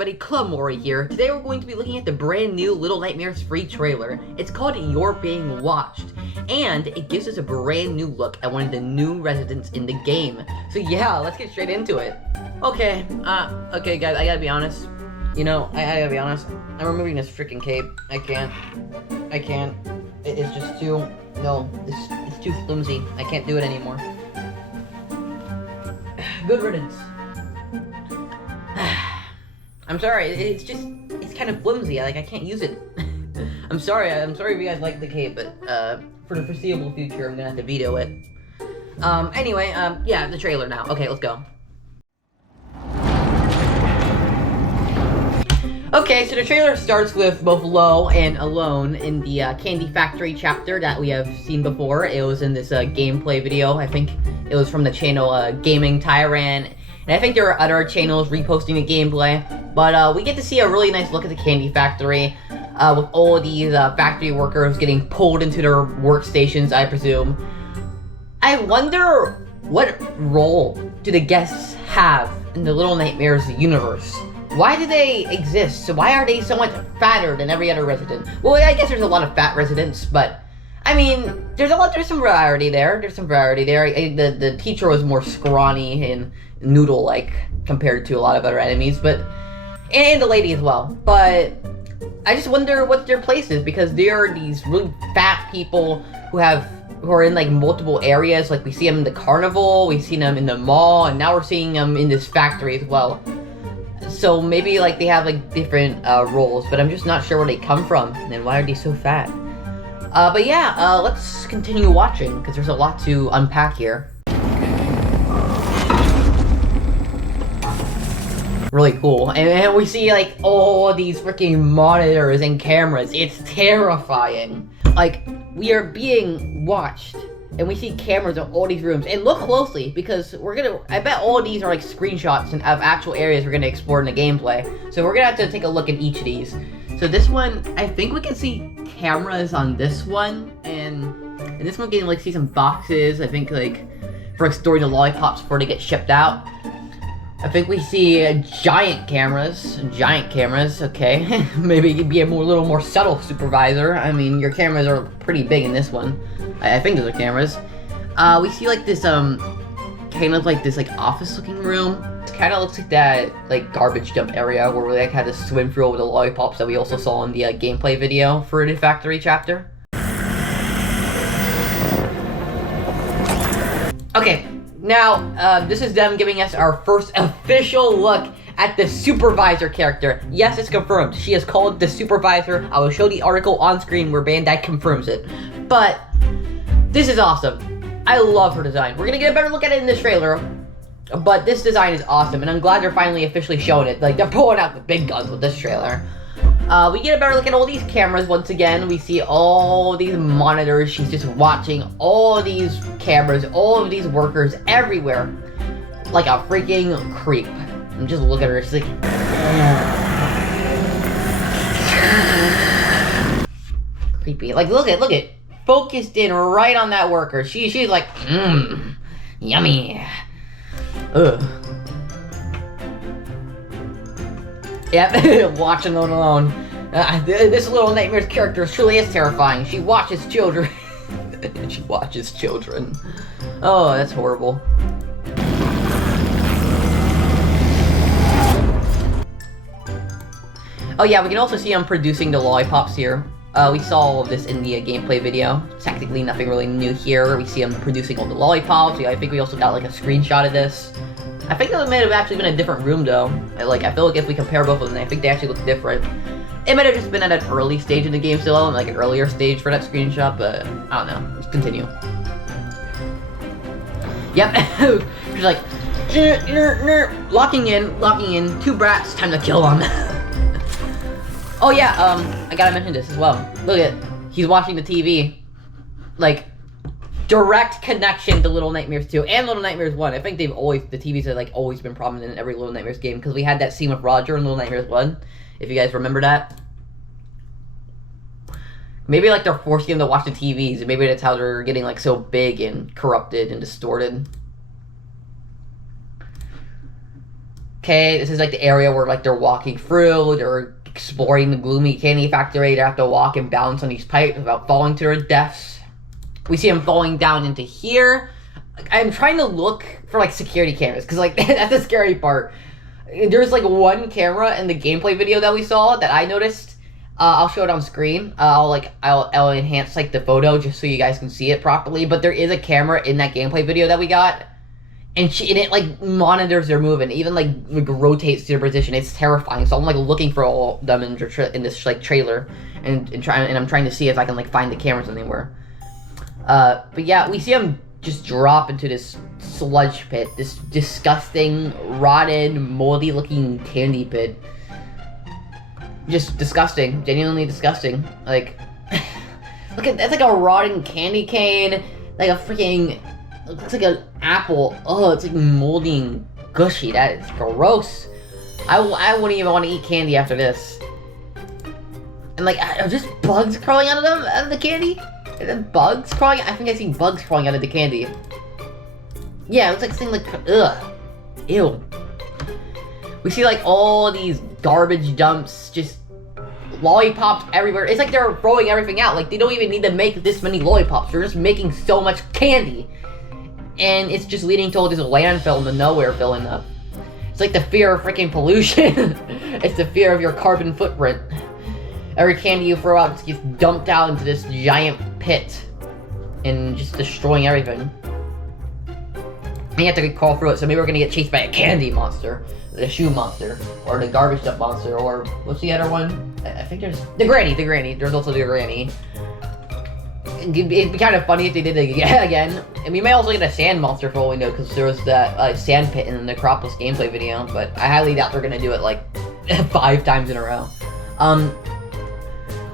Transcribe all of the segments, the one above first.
everybody, Qlomorey here. Today we're going to be looking at the brand new Little Nightmares free trailer. It's called You're Being Watched, and it gives us a brand new look at one of the new residents in the game. So yeah, let's get straight into it. Okay, guys, I gotta be honest. You know, I gotta be honest. I'm removing this freaking cape. I can't. It's just too, no, it's too flimsy. I can't do it anymore. Good riddance. I'm sorry, it's kind of flimsy, like I can't use it. I'm sorry if you guys like the cape, but for the foreseeable future, I'm gonna have to veto it. Anyway, yeah, the trailer now. Okay, let's go. Okay, so the trailer starts with both Low and Alone in the Candy Factory chapter that we have seen before. It was in this gameplay video. I think it was from the channel Gaming Tyrant. And I think there are other channels reposting the gameplay, but we get to see a really nice look at the Candy Factory, with all these factory workers getting pulled into their workstations, I presume. I wonder what role do the guests have in the Little Nightmares universe? Why do they exist? So why are they so much fatter than every other resident? Well, I guess there's a lot of fat residents, but I mean, there's some variety there. The teacher was more scrawny and noodle-like compared to a lot of other enemies, and the lady as well. But I just wonder what their place is, because there are these really fat people who are in like multiple areas. Like we see them in the carnival, we've seen them in the mall, and now we're seeing them in this factory as well. So maybe like they have like different roles, but I'm just not sure where they come from and why are they so fat. But yeah, let's continue watching, because there's a lot to unpack here. Really cool. And we see like all these freaking monitors and cameras. It's terrifying. Like, we are being watched, and we see cameras in all these rooms. And look closely, because I bet all these are like screenshots of actual areas we're gonna explore in the gameplay. So we're gonna have to take a look at each of these. So this one, I think we can see cameras on this one, and in this one we can like see some boxes, I think like for storing the lollipops before they get shipped out. I think we see giant cameras, okay. Maybe you'd be a little more subtle, Supervisor. I mean, your cameras are pretty big in this one. I think those are cameras. We see like this, kind of like this like office-looking room. It kind of looks like that like garbage dump area where we like had to swim through all the lollipops that we also saw in the gameplay video for the factory chapter. Okay. Now, this is them giving us our first official look at the Supervisor character. Yes, it's confirmed. She is called the Supervisor. I will show the article on screen where Bandai confirms it. But this is awesome. I love her design. We're gonna get a better look at it in this trailer, but this design is awesome, and I'm glad they're finally officially showing it. Like, they're pulling out the big guns with this trailer. We get a better look at all these cameras once again. We see all these monitors. She's just watching all these cameras, all of these workers everywhere, like a freaking creep. And just look at her, she's like, creepy. Like, look at, focused in right on that worker. She's like, yummy. Ugh. Yep, watching alone. This Little Nightmares character truly is terrifying. She watches children. She watches children. Oh, that's horrible. Oh yeah, we can also see I'm producing the lollipops here. We saw all of this in the gameplay video. Technically nothing really new here. We see him producing all the lollipops. I think we also got like a screenshot of this. I think that may have actually been a different room though. Like, I feel like if we compare both of them, I think they actually look different. It might have just been at an early stage in the game still, like an earlier stage for that screenshot, but I don't know. Let's continue. Yep. She's like, locking in, two brats, time to kill them. Oh yeah, I gotta mention this as well. Look at, he's watching the TV. Like, direct connection to Little Nightmares 2 and Little Nightmares 1. I think the TVs have like always been prominent in every Little Nightmares game, because we had that scene with Roger in Little Nightmares 1, if you guys remember that. Maybe like they're forcing him to watch the TVs, and maybe that's how they're getting like so big and corrupted and distorted. Okay, this is like the area where like they're walking through, they're exploring the gloomy candy factory. They have to walk and bounce on these pipes without falling to their deaths. We see them falling down into here. I'm trying to look for like security cameras, because like that's the scary part. There's like one camera in the gameplay video that we saw that I noticed. I'll show it on screen. I'll enhance like the photo just so you guys can see it properly. But there is a camera in that gameplay video that we got, and it like monitors their movement, even like rotates to their position. It's terrifying. So I'm like looking for all of them in this like trailer, and I'm trying to see if I can like find the cameras anywhere. But yeah, we see them just drop into this sludge pit, this disgusting, rotten, moldy looking candy pit. Just disgusting, genuinely disgusting. Like, look at that's like a rotten candy cane, like a freaking, it looks like an apple. Oh, it's like moldy and gushy. That is gross. I wouldn't even want to eat candy after this. And like, are just bugs crawling out of the candy? Are there bugs crawling? I think I see bugs crawling out of the candy. Yeah, it looks like something like, ugh, ew. We see like all these garbage dumps, just lollipops everywhere. It's like they're throwing everything out. Like they don't even need to make this many lollipops. They're just making so much candy. And it's just leading to all this landfill in the nowhere filling up. It's like the fear of freaking pollution. It's the fear of your carbon footprint. Every candy you throw out just gets dumped out into this giant pit and just destroying everything. And you have to crawl through it, so maybe we're gonna get chased by a candy monster, the shoe monster, or the garbage dump monster, or what's the other one? I think there's the granny. There's also the granny. It'd be kind of funny if they did it again. And we may also get a sand monster for all we know, because there was that sand pit in the Necropolis gameplay video, but I highly doubt they're gonna do it like 5 times in a row.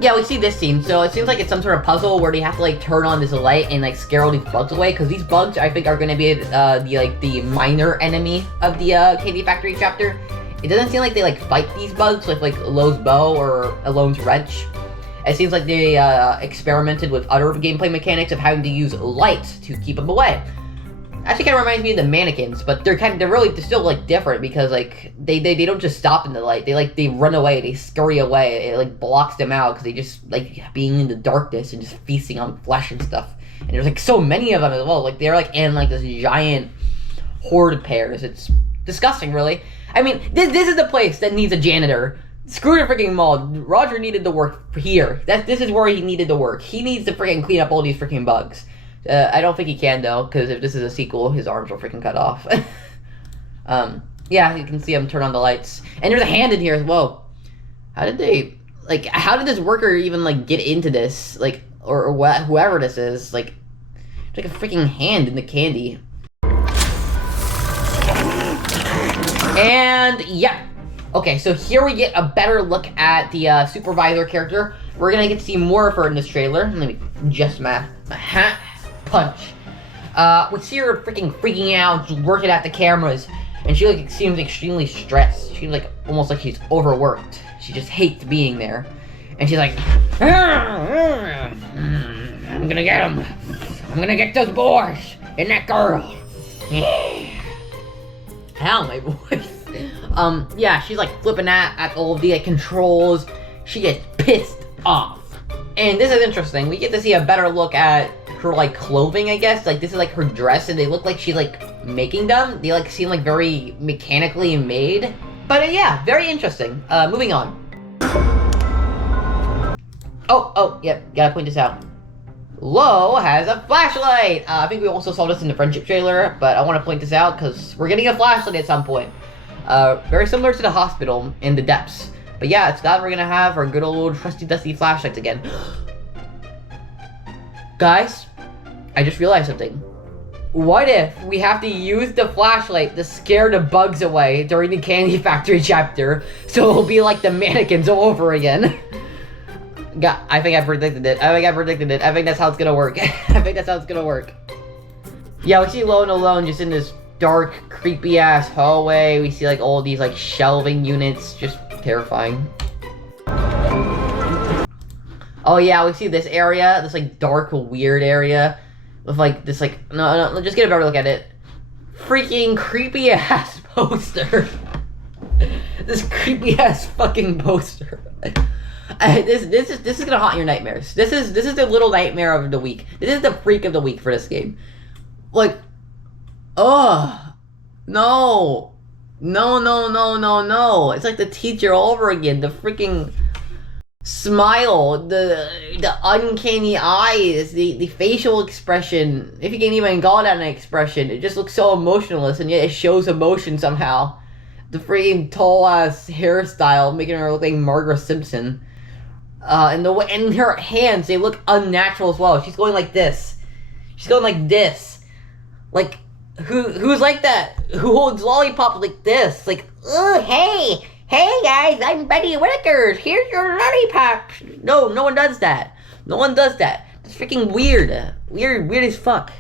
Yeah, we see this scene. So it seems like it's some sort of puzzle where they have to like turn on this light and like scare all these bugs away, because these bugs I think are going to be the minor enemy of the Candy Factory chapter. It doesn't seem like they like fight these bugs with like Lowe's bow or Alone's wrench. It seems like they experimented with other gameplay mechanics of having to use light to keep them away. Actually, kind of reminds me of the mannequins, but they're still like different, because like they don't just stop in the light. They run away. They scurry away. It like blocks them out because they just like being in the darkness and just feasting on flesh and stuff. And there's like so many of them as well. Like they're like in like this giant horde of pairs. It's disgusting, really. I mean, this is the place that needs a janitor. Screw the freaking mall. Roger needed to work here. This is where he needed to work. He needs to freaking clean up all these freaking bugs. I don't think he can, though, because if this is a sequel, his arms will freaking cut off. Yeah, you can see him turn on the lights. And there's a hand in here as well. How did this worker even, like, get into this? Like, or whoever this is. Like, there's like a freaking hand in the candy. And, yeah. Okay, so here we get a better look at the Supervisor character. We're gonna get to see more of her in this trailer. Let me adjust my hat. Punch. We see her freaking out, just working at the cameras, and she like seems extremely stressed. She seems like almost like she's overworked. She just hates being there, and she's like, I'm gonna get them. I'm gonna get those boys and that girl. Hell, my voice. Yeah, she's like flipping at all of the controls. She gets pissed off, and this is interesting. We get to see a better look at her like clothing, I guess. Like this is like her dress, and they look like she's like making them. They like seem like very mechanically made. But yeah, very interesting. Moving on. Oh, yep, gotta point this out. Lo has a flashlight. I think we also saw this in the friendship trailer, but I want to point this out because we're getting a flashlight at some point. Very similar to the hospital in the depths. But yeah, it's glad we're gonna have our good old trusty dusty flashlights again. Guys, I just realized something. What if we have to use the flashlight to scare the bugs away during the Candy Factory chapter, so it'll be like the mannequins all over again? God, I think I predicted it. I think that's how it's gonna work. I think that's how it's gonna work. Yeah, we see Lo alone just in this dark, creepy-ass hallway. We see like all these like shelving units, just terrifying. Oh yeah, we see this area, this like dark, weird area with like this like no, just get a better look at it. Freaking creepy ass poster. This creepy ass fucking poster. This is gonna haunt your nightmares. This is the little nightmare of the week. This is the freak of the week for this game. Like, no. No. It's like the teacher all over again. The freaking smile, the uncanny eyes, the facial expression. If you can even call that an expression, it just looks so emotionless, and yet it shows emotion somehow. The freaking tall ass hairstyle, making her look like Margaret Simpson. And the way, and her hands, they look unnatural as well. She's going like this. She's going like this. Like, who's like that? Who holds lollipops like this? Like, oh, hey guys, I'm Betty Whitakers. Here's your lollipops. No one does that. No one does that. It's freaking weird. Weird as fuck.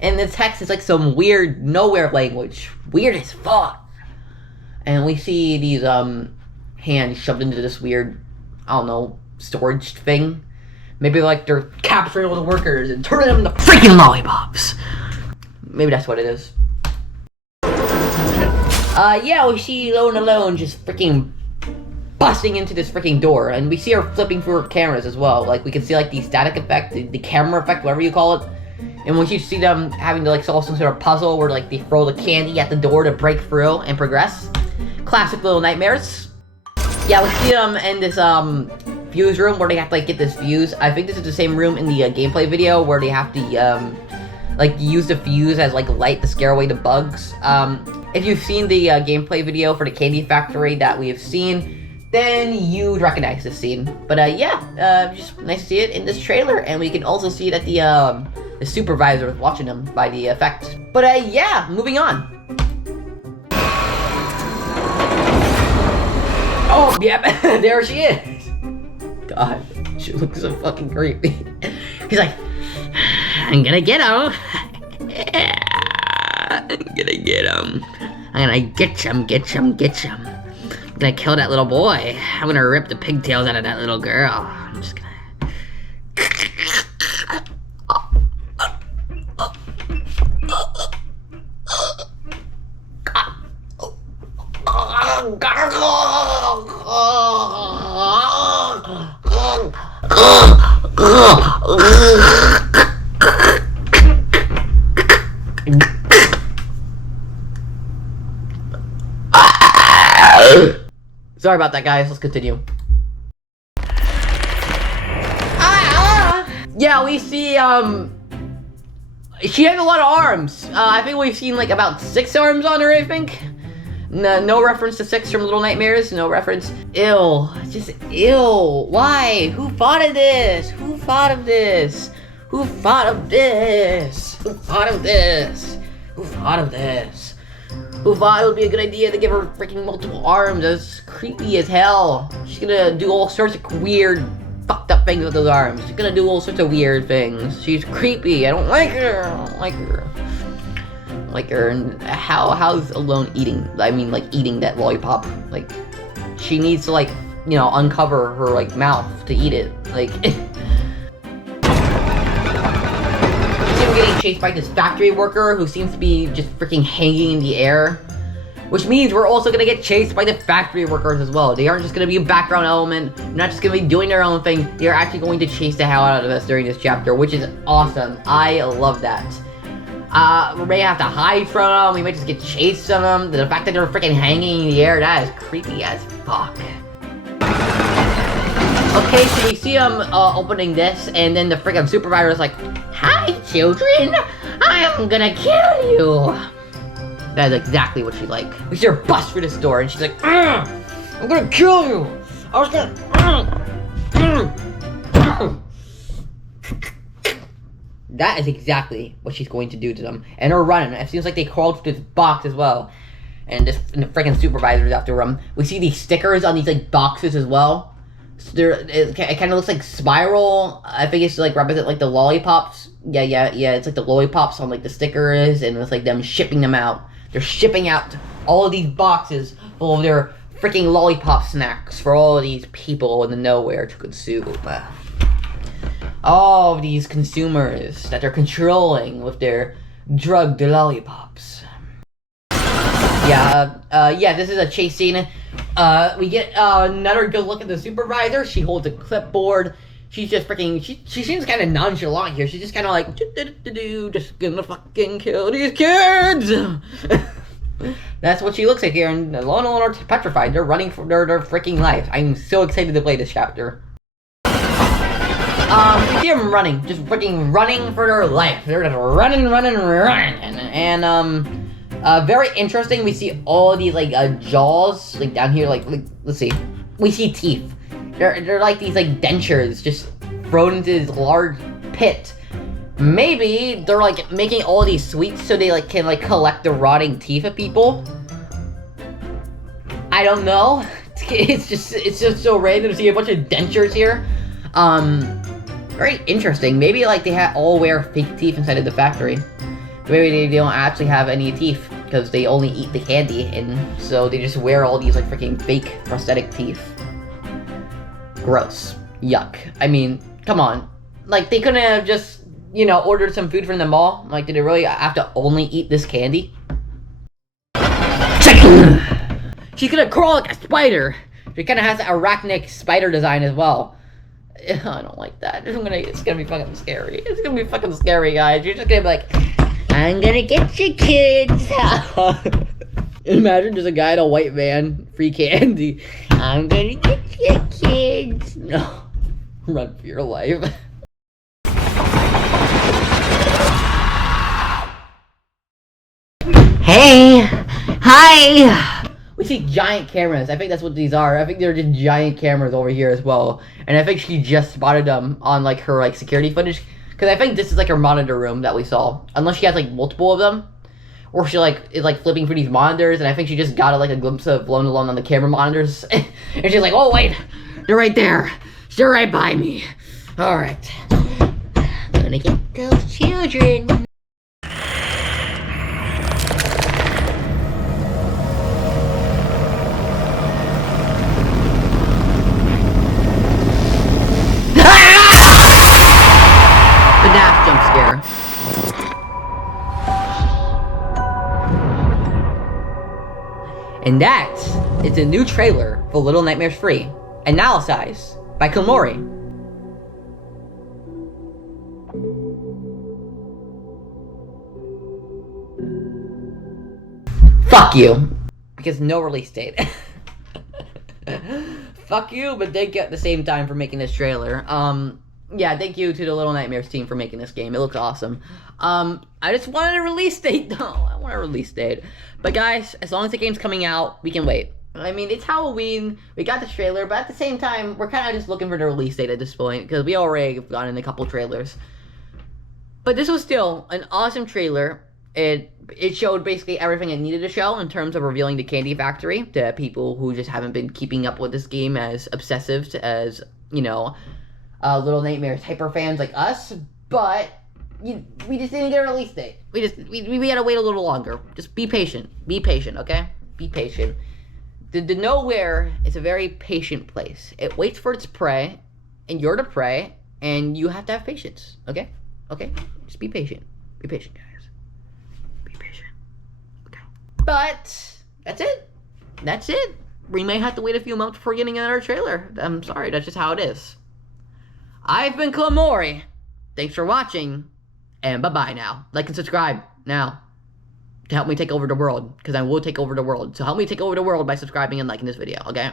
And the text is like some weird nowhere language. Weird as fuck. And we see these hands shoved into this weird, I don't know, storage thing. Maybe like they're capturing all the workers and turning them into freaking lollipops. Maybe that's what it is. Yeah, we see Alone just freaking busting into this freaking door, and we see her flipping through her cameras as well. Like, we can see like the static effect, the camera effect, whatever you call it. And when you see them having to like solve some sort of puzzle where like they throw the candy at the door to break through and progress. Classic little nightmares. Yeah, we see them in this fuse room where they have to like get this fuse. I think this is the same room in the gameplay video where they have to like use the fuse as like light to scare away the bugs. If you've seen the gameplay video for the candy factory that we have seen, then you'd recognize this scene. But yeah, just nice to see it in this trailer, and we can also see it at the supervisor watching them by the effect. But yeah, moving on. Oh, yep, there she is. God, she looks so fucking creepy. He's like, I'm gonna get him. I'm gonna get him. I'm gonna get him. I'm gonna kill that little boy. I'm gonna rip the pigtails out of that little girl. I'm just gonna... Sorry about that, guys. Let's continue. Yeah, we see, she has a lot of arms. I think we've seen, like, about 6 arms on her, I think. No reference to 6 from Little Nightmares. No reference. Ew. Just ew. Why? Who thought of this? Who thought of this? Who thought of this? Who thought of this? Who thought of this? Who thought it would be a good idea to give her freaking multiple arms? That's creepy as hell. She's gonna do all sorts of weird, fucked up things with those arms. She's gonna do all sorts of weird things. She's creepy. I don't like her. I don't like her. Like her. And how's Alone eating? I mean, like, eating that lollipop. Like, she needs to, like, you know, uncover her, like, mouth to eat it. Like... getting chased by this factory worker who seems to be just freaking hanging in the air. Which means we're also gonna get chased by the factory workers as well. They aren't just gonna be a background element. They're not just gonna be doing their own thing. They're actually going to chase the hell out of us during this chapter, which is awesome. I love that. We may have to hide from them. We might just get chased from them. The fact that they're freaking hanging in the air, that is creepy as fuck. Okay, so we see them opening this, and then the freaking supervisor is like, "Hi, children! I am gonna kill you!" That is exactly what she's like. We see her bust through this door, and she's like, "I'm gonna kill you! I was gonna... That is exactly what she's going to do to them. And they're running. It seems like they crawled through this box as well. And the freaking supervisor's after them. We see these stickers on these, like, boxes as well. So it kind of looks like spiral. I think it's like represent like the lollipops. Yeah. It's like the lollipops on like the stickers, and it's like them shipping them out. They're shipping out all of these boxes full of their freaking lollipop snacks for all of these people in the nowhere to consume. All of these consumers that they're controlling with their drugged lollipops. Yeah, this is a chase scene. We get another good look at the supervisor. She holds a clipboard. She's just freaking. She seems kind of nonchalant here. She's just kind of like, just gonna fucking kill these kids. That's what she looks like here. And Alone are petrified. They're running for their freaking lives. I'm so excited to play this chapter. You see them running, just freaking running for their life. They're just running. And very interesting. We see all these like jaws, like down here. Like let's see. We see teeth. They're like these like dentures just thrown into this large pit. Maybe they're like making all these sweets so they like can like collect the rotting teeth of people. I don't know. It's just so random to see a bunch of dentures here. Very interesting. Maybe like they all wear fake teeth inside of the factory. Maybe they don't actually have any teeth because they only eat the candy, and so they just wear all these like freaking fake prosthetic teeth. Gross. Yuck. I mean, come on. Like, they couldn't have just, you know, ordered some food from the mall? Like, did they really have to only eat this candy? She's gonna crawl like a spider. She kind of has an arachnic spider design as well. I don't like that. It's gonna be fucking scary. It's gonna be fucking scary, guys. You're just gonna be like, I'm gonna get you, kids. Imagine there's a guy in a white van, free candy. I'm gonna get you, kids. No. Run for your life. Hey! Hi! We see giant cameras. I think that's what these are. I think they're just giant cameras over here as well. And I think she just spotted them on like her like security footage. Because I think this is like her monitor room that we saw. Unless she has like multiple of them. Or she like is like flipping through these monitors, and I think she just got like a glimpse of Blown Alone on the camera monitors. And she's like, oh wait, they're right there. They're right by me. Alright. Gonna get those children. The dash jump scare. And that is a new trailer for Little Nightmares 3, Analyze by Qlomorey. Fuck you. Because no release date. Fuck you, but they get the same time for making this trailer. Yeah, thank you to the Little Nightmares team for making this game. It looks awesome. I just wanted a release date, though. I want a release date. But guys, as long as the game's coming out, we can wait. I mean, it's Halloween. We got the trailer, but at the same time, we're kind of just looking for the release date at this point, because we already have gotten a couple trailers. But this was still an awesome trailer. It showed basically everything it needed to show in terms of revealing the candy factory to people who just haven't been keeping up with this game as obsessive as, you know, Little Nightmares hyper fans like us. But we just didn't get a release date. We had to wait a little longer. Just be patient. Be patient, okay? Be patient. The nowhere is a very patient place. It waits for its prey, and you're the prey, and you have to have patience, okay? Okay? Just be patient. Be patient, guys. Be patient. Okay. But that's it. That's it. We may have to wait a few months before getting another trailer. I'm sorry, that's just how it is. I've been Qlomorey. Thanks for watching, and bye-bye now. Like and subscribe now to help me take over the world, because I will take over the world. So help me take over the world by subscribing and liking this video, okay?